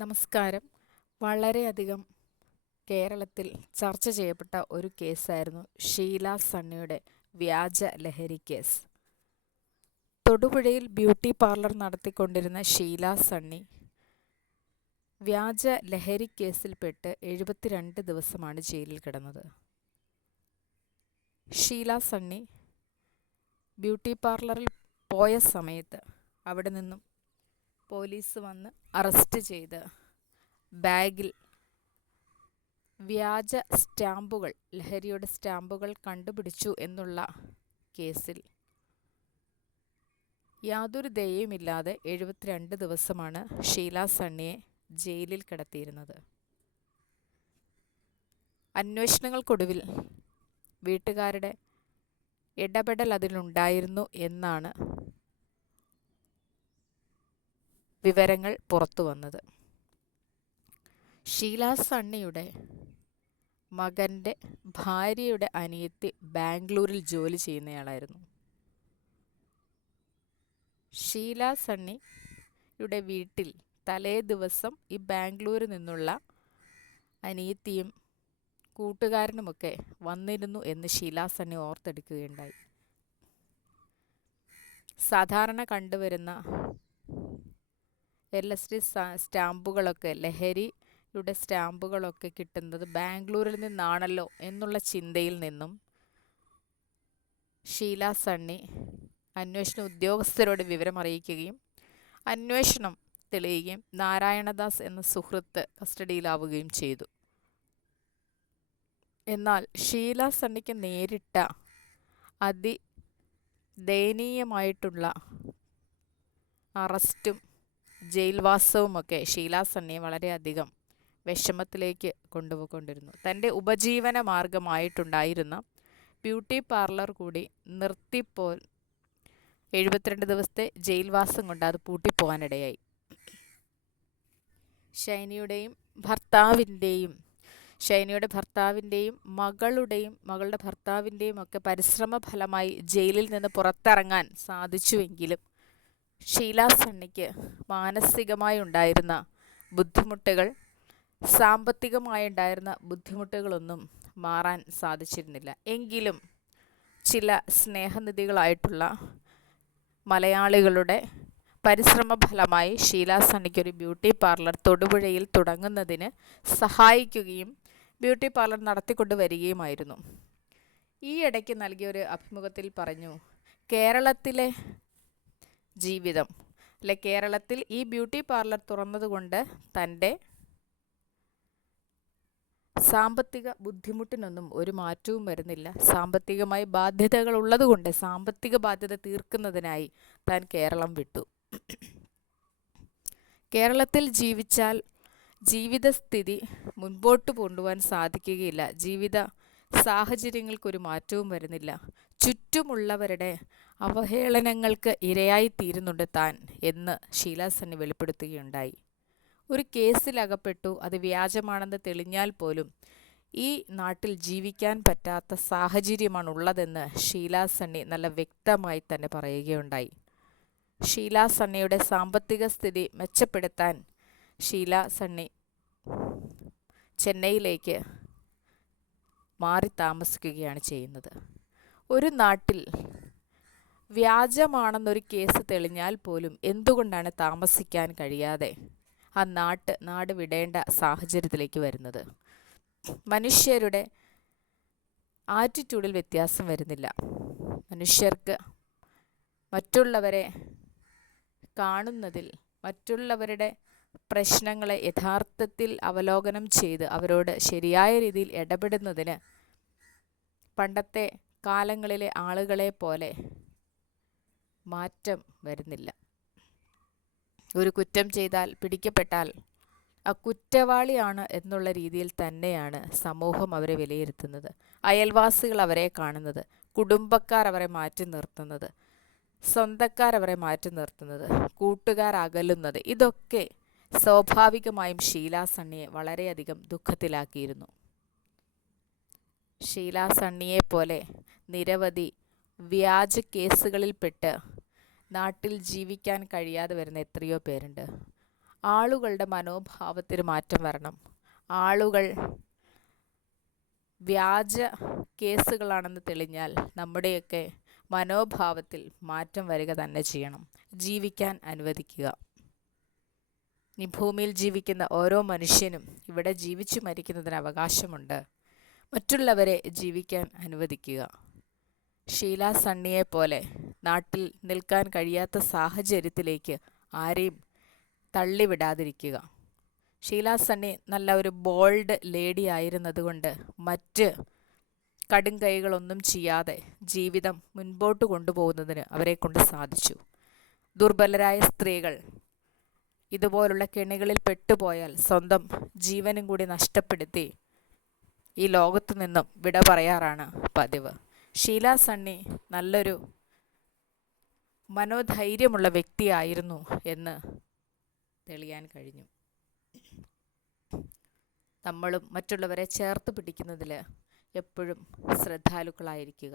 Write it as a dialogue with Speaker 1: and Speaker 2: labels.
Speaker 1: നമസ്കാരം. വളരെയധികം കേരളത്തിൽ ചർച്ച ചെയ്യപ്പെട്ട ഒരു കേസായിരുന്നു ഷീല സണ്ണിയുടെ വ്യാജ ലഹരി കേസ്. തൊടുപുഴയിൽ ബ്യൂട്ടി പാർലർ നടത്തിക്കൊണ്ടിരുന്ന ഷീല സണ്ണി വ്യാജ ലഹരി കേസിൽപ്പെട്ട് എഴുപത്തിരണ്ട് ദിവസമാണ് ജയിലിൽ കിടന്നത്. ഷീല സണ്ണി ബ്യൂട്ടി പാർലറിൽ പോയ സമയത്ത് അവിടെ നിന്നും പോലീസ് വന്ന് അറസ്റ്റ് ചെയ്ത്. ബാഗിൽ വ്യാജ സ്റ്റാമ്പുകൾ ലഹരിയുടെ സ്റ്റാമ്പുകൾ കണ്ടുപിടിച്ചു എന്നുള്ള കേസിൽ. യാതൊരു ദയയുമില്ലാതെ എഴുപത്തിരണ്ട് ദിവസമാണ് ഷീല സണ്ണിയെ ജയിലിൽ കിടത്തിയിരുന്നത്. അന്വേഷണങ്ങൾക്കൊടുവിൽ വീട്ടുകാരുടെ ഇടപെടൽ അതിലുണ്ടായിരുന്നു എന്നാണ് വിവരങ്ങൾ പുറത്തു വന്നത്. ഷീല സണ്ണിയുടെ മകന്റെ ഭാര്യയുടെ അനിയത്തി ബാംഗ്ലൂരിൽ ജോലി ചെയ്യുന്നയാളായിരുന്നു. ഷീല സണ്ണിയുടെ വീട്ടിൽ തലേ ദിവസം ഈ ബാംഗ്ലൂരിൽ നിന്നുള്ള അനിയത്തിയും കൂട്ടുകാരനുമൊക്കെ വന്നിരുന്നു എന്ന് ഷീല സണ്ണി ഓർത്തെടുക്കുകയുണ്ടായി. സാധാരണ കണ്ടുവരുന്ന എൽ എസ് സ്റ്റാമ്പുകളൊക്കെ ലഹരിയുടെ സ്റ്റാമ്പുകളൊക്കെ കിട്ടുന്നത് ബാംഗ്ലൂരിൽ നിന്നാണല്ലോ എന്നുള്ള ചിന്തയിൽ നിന്നും. ഷീല സണ്ണി അന്വേഷണ ഉദ്യോഗസ്ഥരോട് വിവരം അറിയിക്കുകയും അന്വേഷണം തെളിയുകയും നാരായണദാസ് എന്ന സുഹൃത്ത് കസ്റ്റഡിയിലാവുകയും ചെയ്തു. എന്നാൽ ഷീല സണ്ണിക്ക് നേരിട്ട അതി ദയനീയമായിട്ടുള്ള അറസ്റ്റും ജയിൽവാസവുമൊക്കെ ഷീല സണ്ണിയെ വളരെയധികം വിഷമത്തിലേക്ക് കൊണ്ടുപോയിക്കൊണ്ടിരുന്നു. തന്റെ ഉപജീവന മാർഗമായിട്ടുണ്ടായിരുന്ന ബ്യൂട്ടി പാർലർ കൂടി നിർത്തിപ്പോൾ എഴുപത്തിരണ്ട് ദിവസത്തെ ജയിൽവാസം കൊണ്ട് അത് പൂട്ടിപ്പോകാനിടയായി ഷൈനിയുടെയും ഭർത്താവിന്റെയും ഷൈനിയുടെ ഭർത്താവിന്റെയും മകളുടെയും മകളുടെ ഭർത്താവിന്റെയും ഒക്കെ പരിശ്രമ ഫലമായി ജയിലിൽ നിന്ന് പുറത്തിറങ്ങാൻ സാധിച്ചുവെങ്കിലും ഷീല സണ്ണിക്ക് മാനസികമായി ഉണ്ടായിരുന്ന ബുദ്ധിമുട്ടുകൾ സാമ്പത്തികമായി ഉണ്ടായിരുന്ന ബുദ്ധിമുട്ടുകളൊന്നും മാറാൻ സാധിച്ചിരുന്നില്ല. എങ്കിലും ചില സ്നേഹനിധികളായിട്ടുള്ള മലയാളികളുടെ പരിശ്രമ ഫലമായി ഷീല സണ്ണിക്കൊരു ബ്യൂട്ടി പാർലർ തൊടുപുഴയിൽ തുടങ്ങുന്നതിന് സഹായിക്കുകയും ബ്യൂട്ടി പാർലർ നടത്തിക്കൊണ്ട് വരികയുമായിരുന്നു ഈ ഇടയ്ക്ക് നൽകിയ ഒരു അഭിമുഖത്തിൽ പറഞ്ഞു കേരളത്തിലെ ജീവിതം. അല്ലെ കേരളത്തിൽ ഈ ബ്യൂട്ടി പാർലർ തുറന്നതുകൊണ്ട് തന്റെ സാമ്പത്തിക ബുദ്ധിമുട്ടിനൊന്നും ഒരു മാറ്റവും വരുന്നില്ല. സാമ്പത്തികമായി ബാധ്യതകൾ ഉള്ളതുകൊണ്ട് സാമ്പത്തിക ബാധ്യത തീർക്കുന്നതിനായി താൻ കേരളം വിട്ടു. കേരളത്തിൽ ജീവിച്ചാൽ ജീവിതസ്ഥിതി മുൻപോട്ട് കൊണ്ടുപോകാൻ സാധിക്കുകയില്ല. ജീവിത സാഹചര്യങ്ങൾക്കൊരു മാറ്റവും വരുന്നില്ല. ചുറ്റുമുള്ളവരുടെ അവഹേളനങ്ങൾക്ക് ഇരയായി തീരുന്നുണ്ട് താൻ എന്ന് സണ്ണി വെളിപ്പെടുത്തുകയുണ്ടായി. ഒരു കേസിലകപ്പെട്ടു അത് വ്യാജമാണെന്ന് തെളിഞ്ഞാൽ പോലും ഈ നാട്ടിൽ ജീവിക്കാൻ പറ്റാത്ത സാഹചര്യമാണ് ഉള്ളതെന്ന് ഷീലാസണ്ണി നല്ല വ്യക്തമായി തന്നെ പറയുകയുണ്ടായി. ഷീലാസണ്ണിയുടെ സാമ്പത്തിക സ്ഥിതി മെച്ചപ്പെടുത്താൻ ഷീല സണ്ണി ചെന്നൈയിലേക്ക് മാറി താമസിക്കുകയാണ് ചെയ്യുന്നത്. ഒരു നാട്ടിൽ വ്യാജമാണെന്നൊരു കേസ് തെളിഞ്ഞാൽ പോലും എന്തുകൊണ്ടാണ് താമസിക്കാൻ കഴിയാതെ ആ നാട്ട് നാട് വിടേണ്ട സാഹചര്യത്തിലേക്ക് വരുന്നത്? മനുഷ്യരുടെ ആറ്റിറ്റ്യൂഡിൽ വ്യത്യാസം വരുന്നില്ല. മനുഷ്യർക്ക് മറ്റുള്ളവരെ കാണുന്നതിൽ മറ്റുള്ളവരുടെ പ്രശ്നങ്ങളെ യഥാർത്ഥത്തിൽ അവലോകനം ചെയ്ത് അവരോട് ശരിയായ രീതിയിൽ ഇടപെടുന്നതിന് പണ്ടത്തെ കാലങ്ങളിലെ ആളുകളെ പോലെ മാറ്റം വരുന്നില്ല. ഒരു കുറ്റം ചെയ്താൽ പിടിക്കപ്പെട്ടാൽ ആ കുറ്റവാളിയാണ് എന്നുള്ള രീതിയിൽ തന്നെയാണ് സമൂഹം അവരെ വിലയിരുത്തുന്നത്. അയൽവാസികൾ അവരെ കാണുന്നത് കുടുംബക്കാർ അവരെ മാറ്റി നിർത്തുന്നത് സ്വന്തക്കാർ അവരെ മാറ്റി നിർത്തുന്നത് കൂട്ടുകാർ അകലുന്നത് ഇതൊക്കെ സ്വാഭാവികമായും ഷീലാസണ്ണിയെ വളരെയധികം ദുഃഖത്തിലാക്കിയിരുന്നു. ഷീല സണ്ണിയെ പോലെ നിരവധി വ്യാജ കേസുകളിൽപ്പെട്ട് നാട്ടിൽ ജീവിക്കാൻ കഴിയാതെ വരുന്ന എത്രയോ പേരുണ്ട്. ആളുകളുടെ മനോഭാവത്തിന് മാറ്റം വരണം. ആളുകൾ വ്യാജ കേസുകളാണെന്ന് തെളിഞ്ഞാൽ നമ്മുടെയൊക്കെ മനോഭാവത്തിൽ മാറ്റം വരിക തന്നെ ചെയ്യണം. ജീവിക്കാൻ അനുവദിക്കുക. ഈ ഭൂമിയിൽ ജീവിക്കുന്ന ഓരോ മനുഷ്യനും ഇവിടെ ജീവിച്ചു മരിക്കുന്നതിന് അവകാശമുണ്ട്. മറ്റുള്ളവരെ ജീവിക്കാൻ അനുവദിക്കുക. ഷീല സണ്ണിയെ പോലെ നാട്ടിൽ നിൽക്കാൻ കഴിയാത്ത സാഹചര്യത്തിലേക്ക് ആരെയും തള്ളിവിടാതിരിക്കുക. ഷീല സണ്ണി നല്ല ഒരു ബോൾഡ് ലേഡി ആയിരുന്നതുകൊണ്ട് മറ്റ് കടും കൈകളൊന്നും ചെയ്യാതെ ജീവിതം മുൻപോട്ട് കൊണ്ടുപോകുന്നതിന് അവരെ കൊണ്ട് സാധിച്ചു. ദുർബലരായ സ്ത്രീകൾ ഇതുപോലുള്ള കെണികളിൽ പെട്ടുപോയാൽ സ്വന്തം ജീവനും കൂടി നഷ്ടപ്പെടുത്തി ഈ ലോകത്തു നിന്നും വിട പറയാറാണ് പതിവ്. ഷീല സണ്ണി നല്ലൊരു മനോധൈര്യമുള്ള വ്യക്തിയായിരുന്നു എന്ന് തെളിയാൻ കഴിഞ്ഞു. നമ്മളും മറ്റുള്ളവരെ ചേർത്ത് പിടിക്കുന്നതിൽ എപ്പോഴും ശ്രദ്ധാലുക്കളായിരിക്കുക.